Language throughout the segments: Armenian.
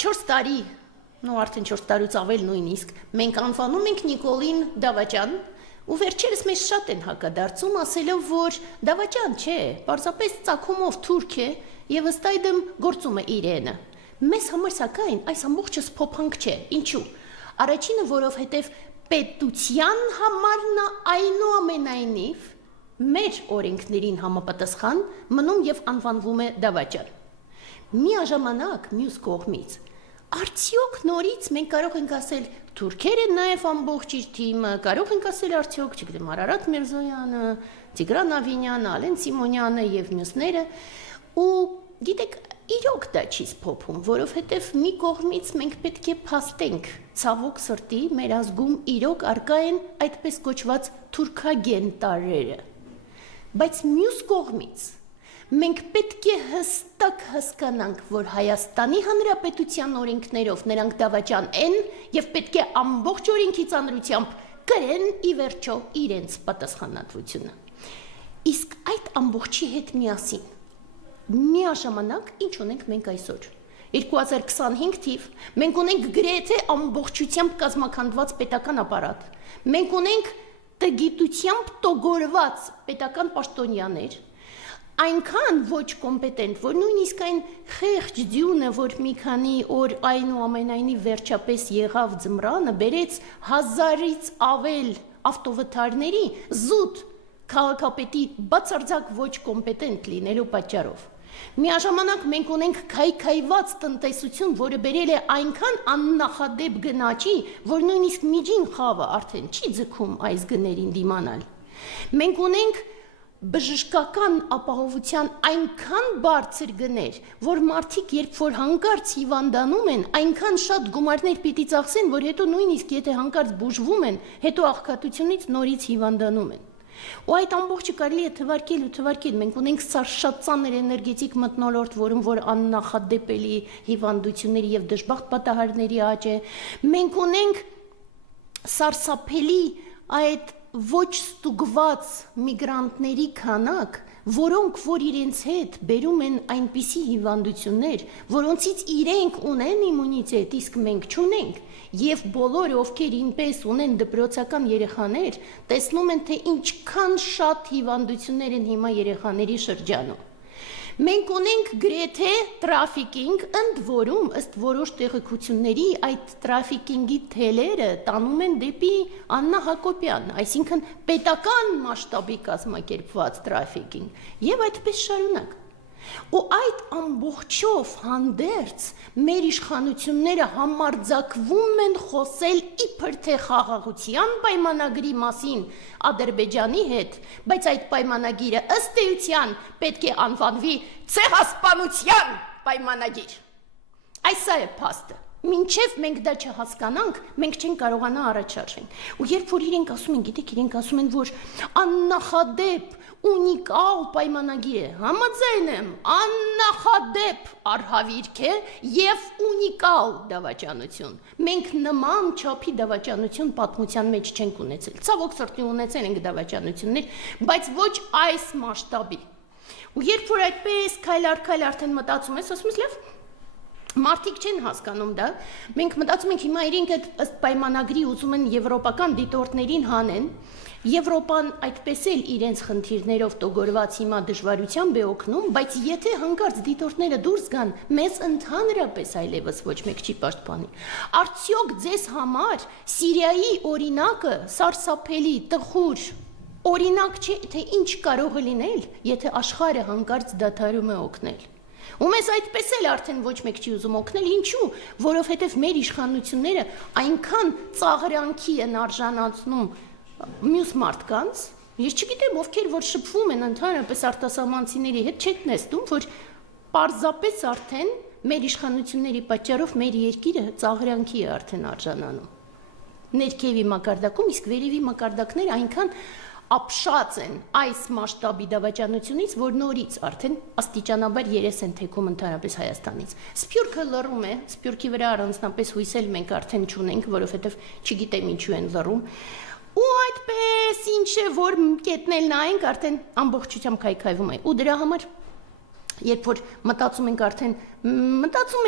4 տարի, արդեն 4 տարուց ավել նույնիսկ, մենք անվանում ենք Նիկոլին Դավաճան, ու վերջերս մեզ շատ են հակադարձում, ասելով, որ Դավաճան չէ, պարզապես ծագումով թուրք է եւ ըստ այդմ գործում է իրենը։ Մեզ համար սակայն այս ամբողջը սփոփանք չէ։ Ինչու՞։ Առաջինը, որովհետեւ պետության համար նա այնուամենայնիվ մեր օրենքներին համապատասխան մնում եւ անվանվում է Դավաճան։ Միաժամանակ մյուս կողմից արդյոք նորից մենք կարող ենք ասել թուրքերը նաև ամբողջ իր թիմը, կարող ենք ասել արդյոք, չգիտեմ, Արարատ Միրզոյանը, Տիգրան Ավինյանը, Ալեն Սիմոնյանը եւ մյուսները, ու գիտեք, իրոք դա չի սփոփում, որովհետեւ մի կողմից մենք պետք է փաստենք, ցավոք սրտի մեր ազգում իրոք արկա են այդպես կոչված թուրքագեն տարրերը, բայց մյուս կողմից մենք պետք է հստակ հասկանանք, որ Հայաստանի Հանրապետության օրենքներով նրանք Դավաճան են եւ պետք է ամբողջ օրենքի ծանրությամբ կրեն ի վերջո իրենց պատասխանատվությունը։ Իսկ այդ ամբողջի հետ միասին միաժամանակ ինչ ունենք մենք այսօր։ 2025 թիվ մենք ունենք գրեթե ամբողջությամբ կազմաքանդված պետական ապարատ։ Մենք ունենք տգիտությամբ տոգորված պետական պաշտոնյաներ, այնքան ոչ կոմպետենտ, որ նույնիսկ այն խեղճ ձյունը, որ մի քանի օր այնուամենայնիվ վերջապես եղավ ձմռանը, բերեց 1000-ից ավել ավտովթարների զուտ քաղաքապետի բացարձակ ոչ կոմպետենտ լինելու պատճառով։ Միաժամանակ մենք ունենք քայքայված տնտեսություն, որը բերել է այնքան աննախադեպ գնաճի, որ նույնիսկ միջին խավը արդեն չի ձգում այս գներին դիմանալ։ Մենք ունենք բժշկական ապահովության այնքան բարձր գներ, որ մարդիկ երբ որ հանկարծ հիվանդանում են, այնքան շատ գումարներ պիտի ծախսեն, որ հետո նույնիսկ եթե հանկարծ բուժվում են, հետո աղքատությունից նորից հիվանդանում են։ Ու այդ ամբողջը կարելի է թվարկել, մենք ունենք շատ ծանր էներգետիկ մթնոլորտ, որում որ աննախադեպելի հիվանդությունների եւ դժբախտ պատահարների աճ է, մենք ունենք սարսափելի այդ ոչ ստուգված միգրանտների քանակ, որոնք որ իրենց հետ բերում են այնպիսի հիվանդություններ, որոնցից իրենք ունեն իմունիտետ, իսկ մենք չունենք, եւ բոլորը, ովքեր ինպես ունեն դպրոցական երեխաներ, տեսնում են, թե ինչքան շատ հիվանդություններ են հիմա երեխաների շրջանում։ Մենք ունենք գրեթե տրաֆիկինգ, ընդ որում ըստ որոշ տեղեկությունների այդ տրաֆիկինգի թելերը տանում են դեպի Աննա Հակոբյան, այսինքն պետական մասշտաբի կազմակերպված տրաֆիկինգ, եւ այդպես շարունակ։ Ու այդ ամբողջով հանդերձ մեր իշխանությունները համարձակվում են խոսել իբր թե խաղաղության պայմանագրի մասին Ադրբեջանի հետ, բայց այդ պայմանագիրը ըստ էության պետք է անվանվի ցեղասպանության պայմանագիր։ Այս է փաստը։ Մինչև մենք դա չհասկանանք, մենք չենք կարողանա առաջ շարժել։ Ու երբ որ իրենք ասում են, գիտեք, իրենք ասում են, որ աննախադեպ ունիկալ պայմանագիր է, համաձայն եմ, աննախադեպ արհավիրք է եւ ունիկալ դավաճանություն։ Մենք նման չափի դավաճանություն պատմության մեջ չենք ունեցել։ Ցավոք սրտի ունեցել ենք դավաճանություններ, բայց ոչ այս մասշտաբի։ Ու երբ որ այդպես քայլ առ քայլ արդեն մտածում ես, ասում ես լավ, մարդիկ չեն հասկանում դա, մենք մտածում ենք հիմա իրենք այդ ըստ պայմանագրի ուզում են եվրոպական դիտորդներին հանեն, Եվրոպան այդպես էլ իրենց խնդիրներով տոգորված հիմա դժվարությամբ է օգնում, բայց եթե հանկարծ դիտորդները դուրս գան, մեզ ընդհանրապես այլևս ոչ մեկ չի պաշտպանի։ Արդյոք ձեզ համար Սիրիայի օրինակը սարսափելի, տխուր օրինակ չէ, թե ինչ կարող է լինել, եթե աշխարհը հանկարծ դադարում է օգնել։ Ու մեզ այդպես էլ արդեն ոչ մեկ չի ուզում օգնել, ինչու, որովհետև մեր իշխանությունները այնքան ծաղրանքի են արժանացնում մյուս մարդկանց, ես չգիտեմ ովքեր որ շփվում են ընդհանրապես արտասահմանցիների հետ, չեք նստում, որ պարզապես արդեն մեր իշխանությունների պատճառով մեր երկիրը ծաղրանքի է արդեն արժանանում։ Ներքևի մակարդակում, իսկ վերևի մակարդակները այնքան ապշած են այս մասշտաբի դավաճանությունից, որ նորից արդեն աստիճանաբար երես են թեքում ընդհանրապես Հայաստանից։ Սփյուռքը լռում է, Սփյուռքի վրա առանձնապես հույսել մենք արդեն չունենք, որովհետև չգիտեմ ինչու են լռում։ Ու այդպես ինչ է, որ կետնել նայենք, արդեն ամբողջությամբ քայքայվում է։ Ու դրա համար Երբ որ մտածում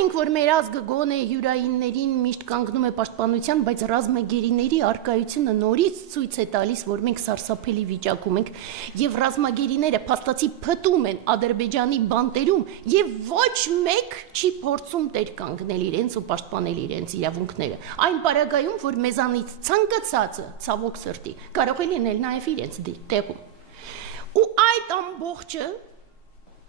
ենք, որ մեր ազգը գոնե յուրայիններին միշտ կանգնում է պաշտպանության, բայց ռազմագերիների առկայությունը նորից ցույց է տալիս, որ մենք սարսափելի վիճակում ենք, եւ ռազմագերիները փաստացի փտում են Ադրբեջանի բանտերում, եւ ոչ մեկ չի փորձում տեր կանգնել իրենց ու պաշտպանել իրենց իրավունքները։ Այն պարագայում, որ մեզանից ցանկացածը, ցավոք սրտի, կարող է լինել նաեւ իրենց տեղում։ Ու այդ ամբողջը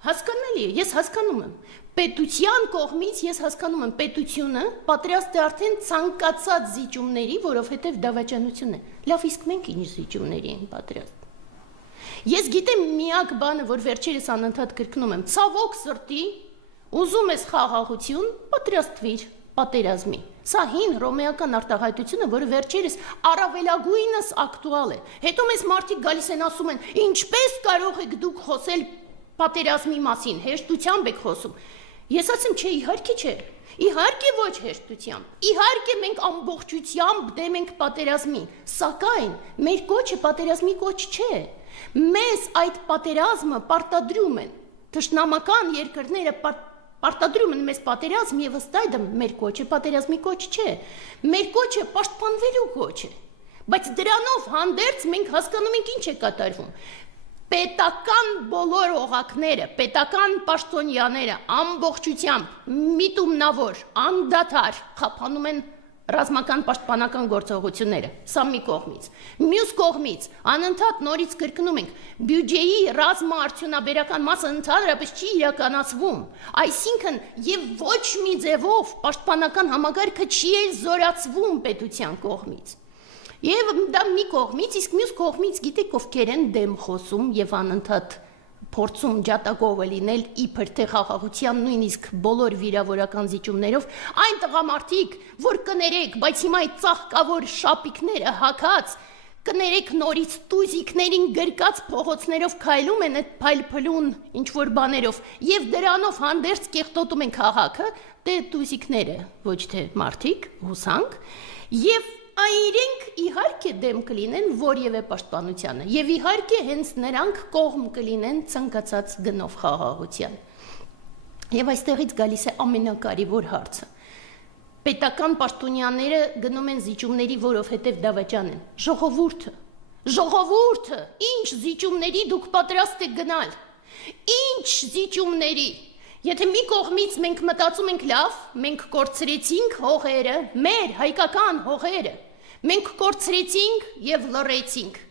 հասկանալի է, ես հասկանում եմ, պետության կողմից ես հասկանում եմ, պետությունը պատրաստ է արդեն ցանկացած զիջումների, որովհետև դավաճանություն է։ Լավ, իսկ մենք ինչ զիջումների ենք պատրաստ։ Ես գիտեմ միակ բանը, որ վերջերս անընդհատ կրկնում եմ, ցավոք սրտի, ուզում ես խաղաղություն, պատրաստվիր պատերազմի։ Սա հին հռոմեական արտահայտությունը, որը վերջերս առավելագույնս ակտուալ է։ Հետո մեզ մարդիկ գալիս են ասում են, ինչպես կարող եք դուք խոսել պատերազմի մասին, հեշտությամբ եք խոսում։ Ես ասեմ, չէ, իհարկե չէ։ Իհարկե ոչ հեշտությամբ։ Իհարկե մենք ամբողջությամբ դեմ ենք պատերազմին, սակայն մեր կոչը պատերազմի կոչ չէ։ Մեզ այդ պատերազմը պարտադրում են։ Թշնամական երկրները պարտադրում են մեզ պատերազմ եւ ըստ այդմ մեր կոչը պատերազմի կոչ չէ։ Մեր կոչը պաշտպանվելու կոչ է։ Բայց դրանով հանդերձ մենք հասկանում ենք ինչ է կատարվում։ Պետական բոլոր օղակները, պետական պաշտոնյաները ամբողջությամբ միտումնավոր, անդադար խափանում են ռազմական պաշտպանական գործողությունները, սա մի կողմից։ Մյուս կողմից, անընդհատ նորից կրկնում ենք, բյուջեի ռազմաարդյունաբերական մասը ընդհանրապես չի իրականացվում, այսինքն եւ ոչ մի ձևով պաշտպանական համագարկը չի էլ զորացվում պետության կողմից։ Եվ դա մի կողմից, իսկ մյուս կողմից գիտեք ովքեր են դեմ խոսում եւ անընդհատ փորձում ջատագովը լինել իբր թե խաղաղության նույնիսկ բոլոր վիրավորական զիջումներով, այն տղամարդիկ, որ կներեք, բայց հիմա այդ ծաղկավոր շապիկները հագած, կներեք նորից տուզիկներին գրկած փողոցներով քայլում են այդ փայլփլուն ինչ-որ բաներով եւ դրանով հանդերձ կեղտոտում են քաղաքը, դե տուզիկները, ոչ թե մարդիկ, հուսանք, եւ Այրենք իհարկե դեմ կլինեն որևէ պաշտպանությանը եւ իհարկե հենց նրանք կողմ կլինեն ցանկացած գնով խաղաղության։ Եվ այստեղից գալիս է ամենակարևոր հարցը։ Պետական պաշտոնյաները գնում են զիջումների, որովհետեւ դավաճան են։ Ժողովուրդը, ինչ զիջումների դուք պատրաստ եք գնալ։ Ինչ զիջումների։ Եթե մի կողմից մենք մտածում ենք լավ, մենք կորցրեցինք հողերը, մեր հայկական հողերը, մենք կորցրեցինք եւ լռեցինք։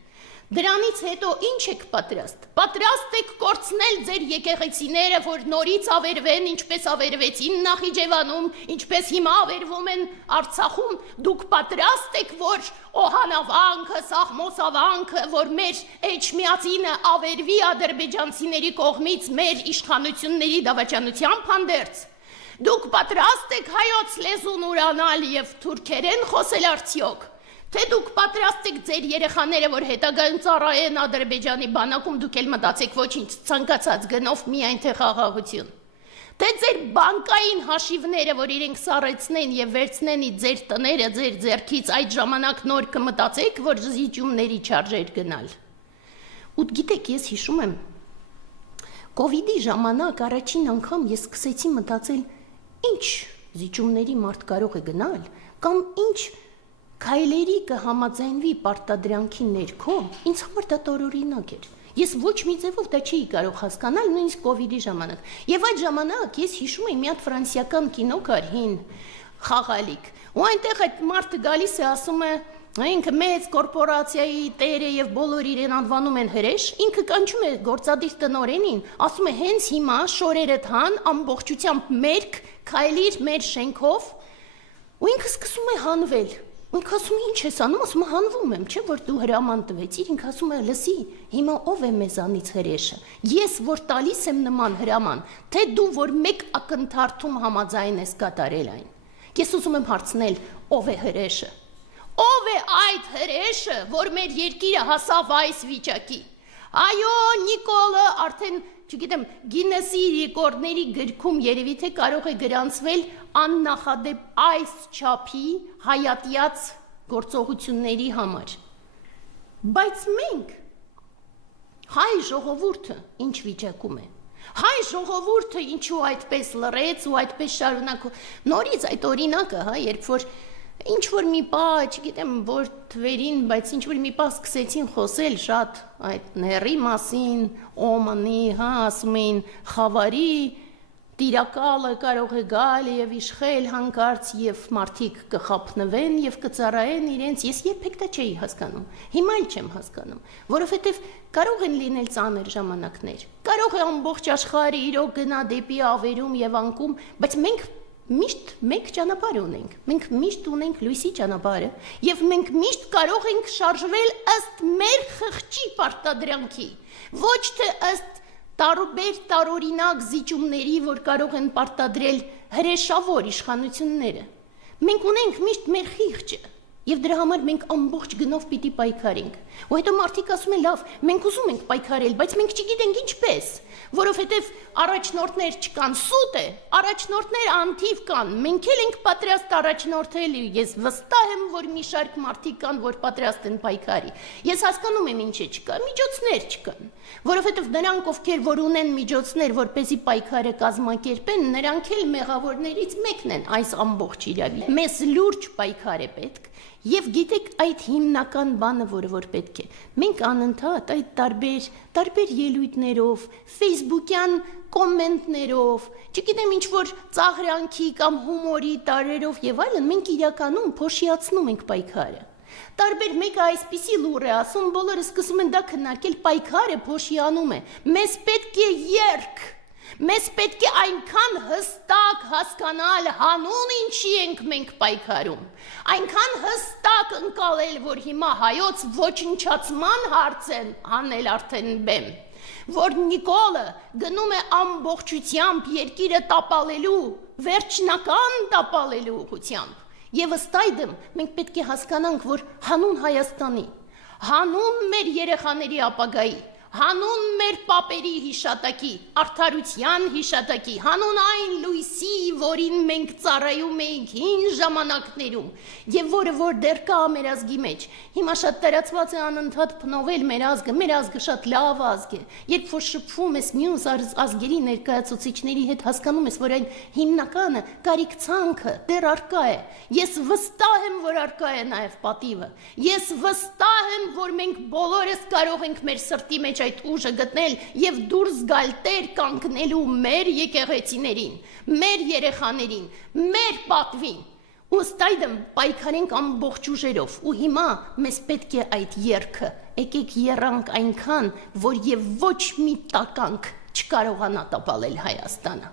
Դրանից հետո ինչ եք պատրաստ։ Պատրաստ եք կորցնել ձեր եկեղեցիները, որ նորից ավերվեն, ինչպես ավերվեցին Նախիջևանում, ինչպես հիմա ավերվում են Արցախում։ Դուք պատրաստ եք, որ Օհանավանքը, Սաղմոսավանքը, որ մեր Էջմիածինը ավերվի ադրբեջանցիների կողմից մեր իշխանությունների դավաճանությամբ հանդերձ։ Դուք պատրաստ եք հայոց լեզուն ուրանալ եւ թուրքերեն խոսել արդյոք։ Թե դուք պատրաստ եք ձեր երեխաները, որ հետագայում ծառայեն Ադրբեջանի բանակում, դուք էլ մտածեք ոչինչ, ցանկացած գնով միայն թե խաղաղություն։ Թե ձեր բանկային հաշիվները, որ իրենք սառեցնեն եւ վերցնեն ձեր տները ձեր ձեռքից, այդ ժամանակ նոր կմտածեք, որ զիջումների չարժեր գնալ։ Ու գիտեք, ես հիշում եմ, Կովիդի ժամանակ առաջին անգամ ես սկսեցի մտածել, ինչ զիջումների մարդ կարող է գնալ, կամ ինչ քայլերի կհամաձայնվի պարտադրանքի ներքո, ինձ համար դա տարօրինակ էր։ Ես ոչ մի ձևով դա չէի կարող հասկանալ, նույնիսկ Կովիդի ժամանակ։ Եվ այդ ժամանակ ես հիշում եմ մի հատ ֆրանսիական կինո կար հին խաղալիք։ Ու այնտեղ այդ մարդը գալիս է ասում է, ինքը մեծ կորպորացիայի տերը եւ բոլոր իրեն անվանում են հրեշ, ինքը կանչում է գործադիր տնօրենին, ասում է հենց հիմա շորերդ հան ամբողջությամբ մերկ քայլիր մեր շենքով, ու ինքը սկսում է հանվել։ Ինքը ասում է, ինչ ես անում, ասում է, հանվում եմ, չէ՞ որ դու հրաման տվեցիր, ինքը ասում է, լսի, հիմա ով է մեզանից հրեշը։ Ես որ տալիս եմ նման հրաման, թե դու որ մեկ ակնթարթում համաձայն ես կատարել այն։ Ես ուզում եմ հարցնել, ով է հրեշը։ Ով է այդ հրեշը, որ մեր երկիրը հասավ այս վիճակի։ Այո, Նիկոլը արդեն, չգիտեմ, Գինեսի ռեկորդների գրքում երևի թե կարող է գրանցվել աննախադեպ այս չափի հայատյաց գործողությունների համար։ Բայց մենք, հայ ժողովուրդը, ինչ վիճակում է։ Հայ ժողովուրդը ինչու այդպես լռեց ու այդպես շարունակում։ Նորից այդ օրինակը, հա, երբ որ ինչ որ մի պա, չգիտեմ, որ թվերին, բայց ինչ որ մի պա սկսեցին խոսել շատ այդ ների մասին, օմանի, հա, ասում էին խավարի տիրակալը կարող է գալ եւ իշխել հանկարծ եւ մարդիկ կխափնվեն եւ կծառայեն իրենց, ես երբեք դա չէի հասկանում, հիմա էլ չեմ հասկանում, որովհետեւ կարող են լինել ծանր ժամանակներ, կարող է ամբողջ աշխարհը իրոք գնա դեպի ավերում եւ անկում, բայց մենք միշտ մեկ ճանապարհ ունենք, մենք միշտ ունենք լույսի ճանապարհը եւ մենք միշտ կարող ենք շարժվել ըստ մեր խղճի պարտադրանքի, ոչ թե ըստ տարօրինակ զիջումների, որ կարող են պարտադրել հրեշավոր իշխանությունները։ Մենք ունենք միշտ մեր խիղճը, եւ դրա համար մենք ամբողջ գնով պիտի պայքարենք։ Ու հետո մարդիկ ասում են, լավ, մենք ուզում ենք պայքարել, բայց մենք չգիտենք ինչպես, որովհետեւ առաջնորդներ չկան, սուտ է, առաջնորդներ անթիվ կան, մենք էլ ենք պատրաստ առաջնորդել, ես վստահ եմ, որ մի շարք մարդիկ կան, որ պատրաստ են պայքարի։ Ես հասկանում եմ ինչ է չկա, միջոցներ չկան, որովհետեւ նրանք, ովքեր որ ունեն միջոցներ, որպեսզի պայքարը կազմակերպեն, նրանք էլ մեղավորներից մեկն են այս ամբողջ իրավի։ Մեզ լուրջ պայքար է պետք։ Եվ գիտեք այդ հիմնական բանը, որ պետք է, մենք անընդհատ այդ տարբեր ելույթներով, Facebook-յան կոմենտներով, չգիտեմ ինչ որ ծաղրանքի կամ հումորի տարերով եւ այլն, մենք իրականում փոշիացնում ենք պայքարը։ Տարբեր մեկը այսպիսի լուր է ասում, բոլորը սկսում են դա քննարկել, պայքարը փոշիանում է, մեզ պետք է երկ, մեզ պետք է այնքան հստակ հասկանալ հանուն ինչի ենք մենք պայքարում, այնքան հստակ ընկալել, որ հիմա հայոց ոչնչացման հարց են անել արդեն բեմ, որ Նիկոլը գնում է ամբողջությամբ երկիրը տապալելու, վերջնական տապալելու ուղղությամբ, եւ ըստ այդմ մենք պետք է հասկանանք, որ հանուն Հայաստանի, հանուն մեր երեխաների ապագայի, հանուն մեր պապերի հիշատակի, արդարության հիշատակի, հանուն այն լույսի, որին մենք ծառայում էինք հին ժամանակներում, եւ որը որ դեռ կա մեր ազգի մեջ, հիմա շատ տարածված է անընդհատ փնովել մեր ազգը շատ լավ ազգ է, երբ որ շփվում ես մյուս ազգերի ներկայացուցիչների հետ, հասկանում ես, որ այն հիմնականը կարիքցանքը դեռ առկա է, ես վստահ եմ, որ առկա է նաեւ պատիվը, ես վստահ եմ, որ մենք բոլորս կարող ենք մեր սրտի մեջ այդ ուժը գտնել եւ դուրս գալ տեր կանգնելու մեր եկեղեցիներին, մեր երեխաներին, մեր պատվին։ Ըստ այդմ պայքարենք ամբողջ ուժերով ու հիմա մեզ պետք է այդ երգը, եկեք եռանք այնքան, որ եւ ոչ մի տականք չկարողանա տապալել Հայաստանը։